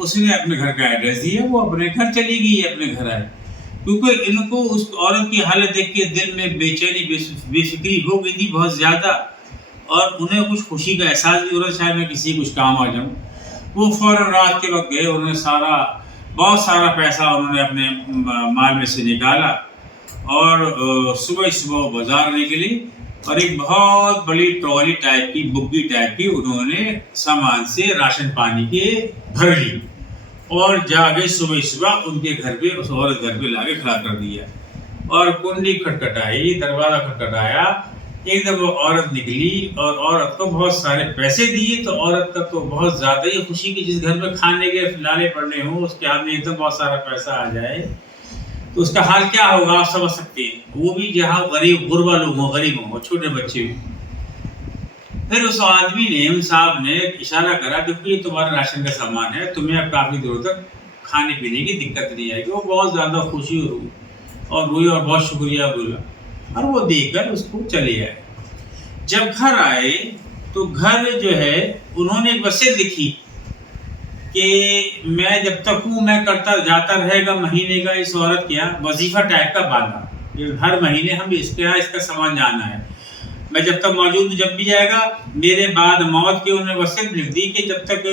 اس نے اپنے گھر کا ایڈریس دیا، وہ اپنے گھر چلی گئی، اپنے گھر آئے، کیونکہ ان کو اس عورت کی حالت دیکھ کے دل میں بے چینی بے فکری ہو گئی تھی بہت زیادہ، اور انہیں کچھ خوشی کا احساس بھی ہو رہا شاید میں کسی کچھ کام آ جاؤں۔ وہ فوراً رات کے وقت گئے، انہوں نے بہت سارا پیسہ انہوں نے اپنے مال میں سے نکالا، اور صبح بازار نکلی، اور ایک بہت بڑی ٹرالی ٹائپ کی، بگی ٹائپ کی انہوں نے سامان سے راشن پانی کے بھر لی، اور جا کے صبح ان کے گھر پہ، اس عورت گھر پہ لا کے کھڑا کر دیا، اور کنڈی کھٹکھٹائی، دروازہ کھٹکھٹایا۔ ایک دم وہ عورت نکلی اور عورت کو بہت سارے پیسے دیے، تو عورت کا تو بہت زیادہ ہی خوشی کی، جس گھر میں کھانے کے لالے پڑنے ہوں اس کے ہاتھ میں ایک دم بہت سارا پیسہ آ جائے تو اس کا حال کیا ہوگا آپ سمجھ سکتے ہیں، وہ بھی جہاں غربا لوگ ہوں، غریب ہوں، چھوٹے بچے ہوں۔ پھر اس آدمی نے، ان صاحب نے اشارہ کرا کہ یہ تمہارا راشن کا سامان ہے، تمہیں اب کافی دور تک کھانے پینے کی دقت نہیں آئے گی۔ وہ بہت زیادہ خوشی ہوئی اور روئی اور بہت شکریہ بولا، اور وہ دے کر اس کو چلے آئے۔ جب گھر آئے تو گھر جو ہے انہوں نے ایک وصیت لکھی کہ میں جب تک ہوں میں کرتا جاتا رہے گا مہینے کا اس عورت کے یہاں وظیفہ ٹائپ کا باندھا، ہر مہینے ہم اس کے یہاں اس کا سامان جانا ہے، میں جب تک موجود ہوں، جب بھی جائے گا میرے بعد موت کے، انہوں نے وصیت لکھ دی کہ جب تک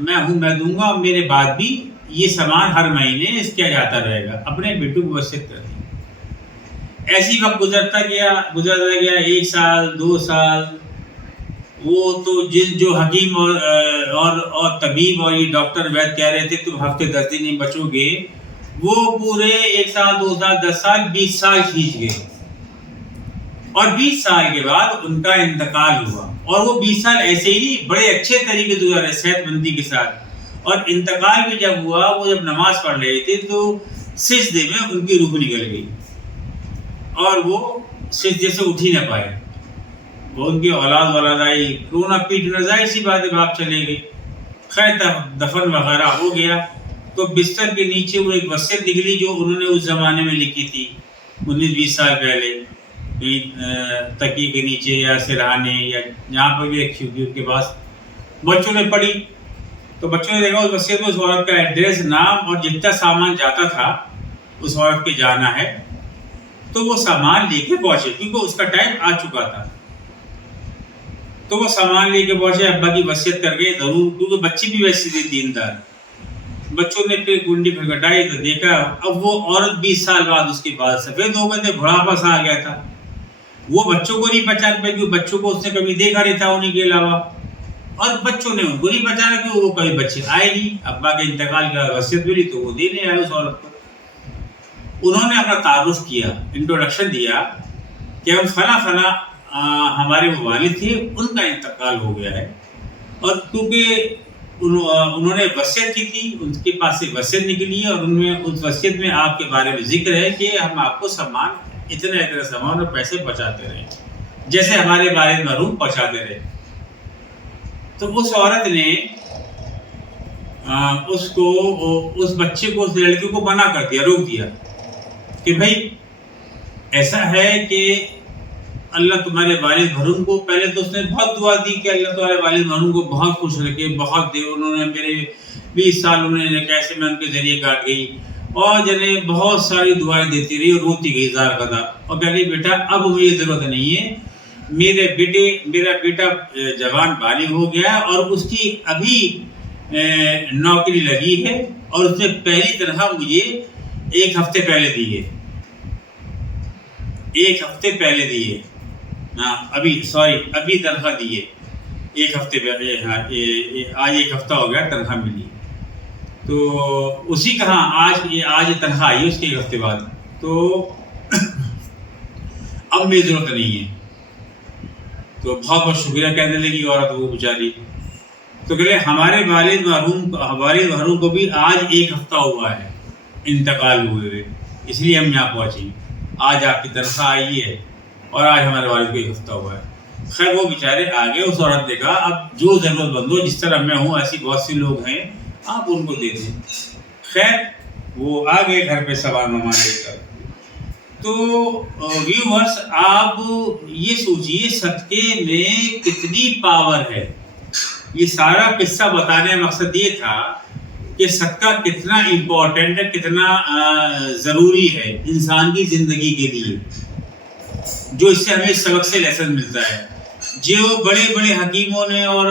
میں ہوں میں دوں گا، میرے بعد بھی یہ سامان ہر مہینے اس کے جاتا رہے گا، اپنے بیٹوں کو وصیت کر دی۔ ایسی وقت گزرتا گیا 1 سال 2 سال، وہ تو جو حکیم اور طبیب اور یہ ڈاکٹر وید کہہ رہے تھے تم ہفتے 10 دن نہیں بچو گے، وہ پورے 1 سال 2 سال 10 سال 20 سال کھینچ گئے، اور 20 سال کے بعد ان کا انتقال ہوا، اور وہ 20 سال ایسے ہی بڑے اچھے طریقے سے گزارے صحت مندی کے ساتھ، اور انتقال بھی جب ہوا، وہ جب نماز پڑھ رہے تھے تو سجدے میں ان کی روح نکل گئی، اور وہ سجدے سے اٹھ ہی نہ پائے، وہ ان کی اولاد آئی، رونا پیٹنا، ظاہر سی بات ہے باپ چلے گئے۔ خیر دفن وغیرہ ہو گیا تو بستر کے نیچے وہ ایک وصیت نکلی جو انہوں نے اس زمانے میں لکھی تھی 19-20 سال پہلے، تکیے کے نیچے یا سرہانے یا جہاں پہ بھی رکھی ہوگی ان کے پاس۔ بچوں نے پڑھی تو بچوں نے دیکھا اس وصیت میں اس عورت کا ایڈریس، نام اور جتنا سامان جاتا تھا اس عورت کے جانا ہے، تو وہ سامان لے کے پہنچے کیونکہ اس کا ٹائم آ چکا تھا، تو وہ سامان لے کے پہنچے، ابا کی وصیت کر گئے ضرور، کیونکہ بچے بھی ویسے تھے دیندار۔ بچوں نے پھر کنڈی کھٹکھٹائی تو دیکھا، اب وہ عورت 20 سال بعد اس کے بعد سفید ہو گئے تھے، بڑھاپا سا آ گیا تھا، وہ بچوں کو نہیں پہچان پائی کیونکہ بچوں کو اس نے کبھی دیکھا نہیں تھا انہیں کے علاوہ، اور بچوں نے ان کو نہیں پہچانا کہ وہ کبھی بچے آئے نہیں، ابا کے انتقال کا وصیت ملی تو وہ دینے آئے اس عورت کو۔ انہوں نے اپنا تعارف کیا، انٹروڈکشن دیا کہ ہم فلاں ہمارے والد تھے، ان کا انتقال ہو گیا ہے، اور کیونکہ انہوں نے وصیت کی تھی، ان کے پاس سے وصیت نکلی ہے، اور ان میں اس وصیت میں آپ کے بارے میں ذکر ہے کہ ہم آپ کو سامان اتنا سامان اور پیسے پہنچاتے رہے، جیسے ہمارے والد مرحوم پہنچاتے رہے۔ تو اس عورت نے اس بچے کو، اس لڑکی کو منع کر دیا، روک دیا کہ بھائی ایسا ہے کہ اللہ تمہارے والد مرحوم کو، پہلے تو اس نے بہت دعا دی کہ اللہ تمہارے والد مرحوم کو بہت خوش رکھے، بہت دے، انہوں نے میرے 20 سال انہوں نے کیسے میں ان کے ذریعے کاٹ گئی، اور جنہیں بہت ساری دعائیں دیتی رہی اور روتی گئی زار قدر، اور کہہ رہی بیٹا اب مجھے ضرورت نہیں ہے، میرا بیٹا جوان بالغ ہو گیا اور اس کی ابھی نوکری لگی ہے، اور اس نے پہلی تنخواہ مجھے 1 ہفتے پہلے دی ہے، 1 ہفتے پہلے دی ہے، ابھی تنخواہ دی ہے 1 ہفتے پہلے، آج 1 ہفتہ ہو گیا تنخواہ ملی، تو اسی کہاں آج تنخواہ آئی اس کے 1 ہفتے بعد، تو اب میری ضرورت نہیں ہے، تو بہت بہت شکریہ کہنے لگی عورت وہ بیچاری، تو کہ ہمارے والد مرحوم کو بھی آج 1 ہفتہ ہوا ہے انتقال ہوئے، اس لیے ہم یہاں پہنچے، آج آپ کی تنخواہ آئی ہے اور آج ہمارے والد کو 1 ہفتہ ہوا ہے۔ خیر وہ بیچارے آگے، اس عورت نے کہا اب جو ضرورت مند ہو، جس طرح میں ہوں ایسی بہت سے لوگ ہیں، آپ ان کو دے دیں۔ خیر وہ آ گئے گھر پہ سامان وامان لے کر۔ تو ویورز آپ یہ سوچئے صدقے میں کتنی پاور ہے، یہ سارا قصہ بتانے کا مقصد یہ تھا کہ صدقہ کتنا امپورٹنٹ ہے، کتنا ضروری ہے انسان کی زندگی کے لیے، جو اس سے ہمیں سبق سے لیسن ملتا ہے۔ جو بڑے بڑے حکیموں نے اور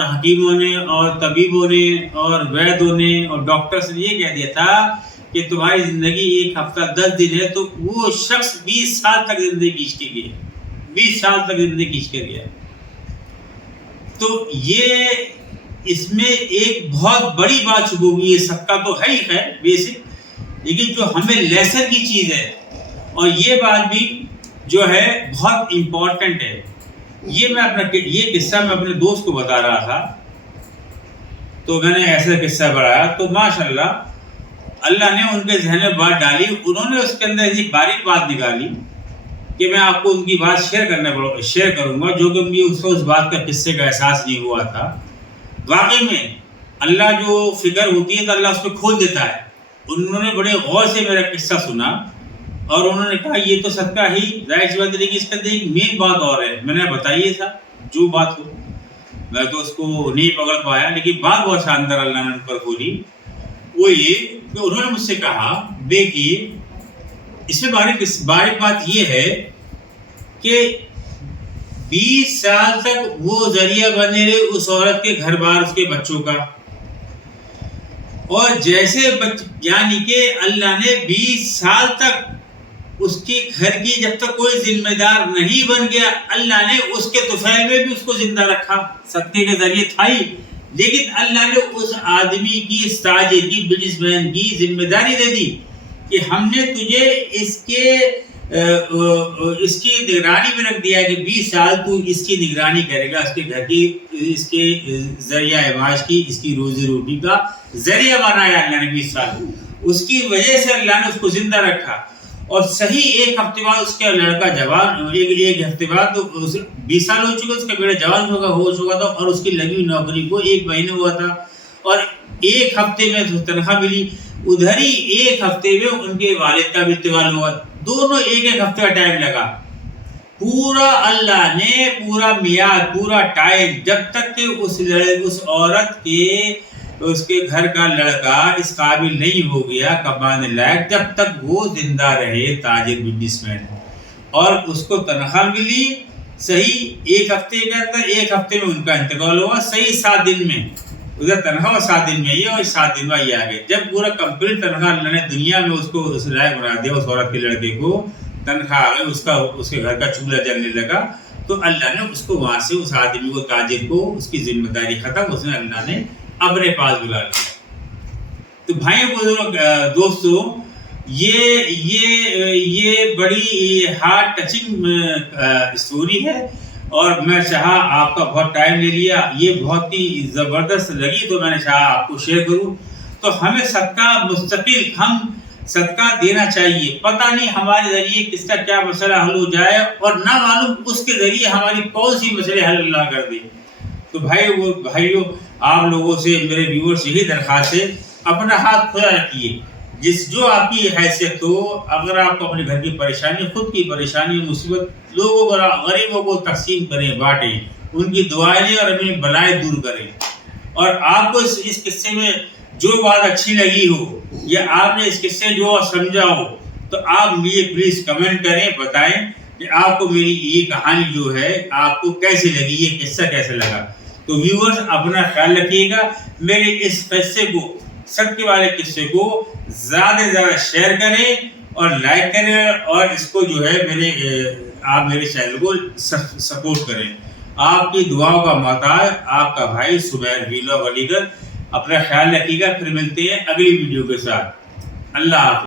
حکیموں نے اور طبیبوں نے اور ویدوں نے اور ڈاکٹرس نے یہ کہہ دیا تھا کہ تمہاری زندگی 1 ہفتہ 10 دن ہے، تو وہ شخص 20 سال تک زندگی کھینچ کے گیا، 20 سال تک زندگی کھینچ کے گیا۔ تو یہ اس میں ایک بہت بڑی بات چھپی ہوئی ہے۔ صدقہ تو ہے ہی خیر بیسک، لیکن جو ہمیں لیسن کی چیز ہے، اور یہ بات بھی جو ہے بہت امپورٹنٹ ہے۔ یہ قصہ میں اپنے دوست کو بتا رہا تھا، تو میں نے ایسا قصہ بڑھایا، تو ماشاءاللہ اللہ نے ان کے ذہن میں بات ڈالی، انہوں نے اس کے اندر ایسی باریک بات نکالی کہ میں آپ کو ان کی بات شیئر کروں گا، جو کہ مجھے اس بات کا قصے کا احساس نہیں ہوا تھا۔ واقعی میں اللہ جو فکر ہوتی ہے تو اللہ اس پہ کھول دیتا ہے۔ انہوں نے بڑے غور سے میرا قصہ سنا اور انہوں نے کہا یہ تو صدقہ ہی، ظاہر سی بات ہے کہ اس کے اندر ایک مین بات اور ہے۔ میں نے بتائیے تھا جو بات ہو، میں تو اس کو نہیں پکڑ پایا، لیکن بات بہت شاندار اللہ نے ان پر کھولی۔ وہ یہ کہ انہوں نے مجھ سے کہا دیکھیے اس میں باریک بات یہ ہے کہ 20 سال تک وہ ذریعہ بنے رہے اس عورت کے گھر بار، اس کے بچوں کا، اور جیسے یعنی کہ اللہ نے 20 سال تک اس کے گھر کی جب تک کوئی ذمہ دار نہیں بن گیا، اللہ نے اس کے طفیل میں بھی اس کو زندہ رکھا، صدقے کے ذریعے تھا ہی، لیکن اللہ نے اس آدمی کی، اس تاجر کی، بزنس مین کی ذمہ داری دے دی کہ ہم نے تجھے اس کی نگرانی میں رکھ دیا ہے کہ 20 سال تو اس کی نگرانی کرے گا، اس کے گھر کی، اس کے ذریعہ معاش کی، اس کی روزی روٹی کا ذریعہ بنایا اللہ نے 20 سال۔ اس کی وجہ سے اللہ نے اس کو زندہ رکھا، اور صحیح 1 ہفتے بعد اس کا لڑکا جوان، ایک ہفتے بعد 20 سال ہو چکے، اس کا بیٹا جوان ہو چکا تھا، اور اس کی لگی ہوئی نوکری کو 1 مہینے ہوا تھا، اور 1 ہفتے میں تنخواہ ملی۔ ادھر ہی 1 ہفتے میں ان کے والد کا بھی انتقال ہوا، دونوں 1 ہفتے کا ٹائم لگا۔ پورا اللہ نے پورا میعاد، پورا ٹائم، جب تک کہ اس عورت کے، اس کے گھر کا لڑکا اس قابل نہیں ہو گیا کمانے لائق، جب تک وہ زندہ رہے تاجر بزنس مین، اور اس کو تنخواہ ملی صحیح 1 ہفتے کے اندر۔ 1 ہفتے میں ان کا انتقال ہوا، صحیح 7 دن میں، ادھر تنخواہ 7 دن میں یہ، اور 7 دن میں یہ آ گئے۔ جب پورا کمپلیٹ تنخواہ اللہ نے دنیا میں اس کو اس لائق بنا دیا، اس عورت کے لڑکے کو تنخواہ آ گئی، اس کے گھر کا چولہا جلنے لگا، تو اللہ نے اس کو وہاں سے، اس آدمی کو، تاجر کو، اس کی ذمہ داری ختم، اس نے اللہ نے اپنے پاس بلا لیا۔ تو بھائیوں بزرگ دوستو، یہ بڑی ہارٹ ٹچنگ اسٹوری ہے، اور میں چاہا آپ کا بہت ٹائم لے لیا، یہ بہت ہی زبردست لگی تو میں نے چاہا آپ کو شیئر کروں۔ تو ہمیں صدقہ مستقل، ہم صدقہ دینا چاہیے، پتہ نہیں ہمارے ذریعے کس کا کیا مسئلہ حل ہو جائے، اور نہ معلوم اس کے ذریعے ہماری کون سی مسئلے حل اللہ کر دے۔ تو بھائیو آپ لوگوں سے، میرے ویور سے یہی درخواست ہے، اپنا ہاتھ کھلا رکھیے، جو آپ کی حیثیت ہو، اگر آپ کو اپنے گھر کی پریشانی، خود کی پریشانی، مصیبت، لوگوں کو، غریبوں کو تقسیم کریں، بانٹیں، ان کی دعائیں لیں اور اپنی بلائیں دور کریں۔ اور آپ کو اس قصے میں جو بات اچھی لگی ہو، یا آپ نے اس قصے جو سمجھا ہو، تو آپ مجھے پلیز کمنٹ کریں، بتائیں کہ آپ کو میری یہ کہانی جو ہے آپ کو کیسے لگی، یہ قصہ کیسے لگا۔ تو ویورز اپنا خیال رکھیے گا، میرے اس قصے کو، صدقے والے قصے کو زیادہ سے زیادہ شیئر کریں اور لائک کریں، اور اس کو جو ہے آپ میرے چینل کو سپورٹ کریں۔ آپ کی دعاؤں کا محتاج آپ کا بھائی سمیر ویلاگ علی گڑھ۔ اپنا خیال رکھیے گا، پھر ملتے ہیں اگلی ویڈیو کے ساتھ۔ اللہ حافظ۔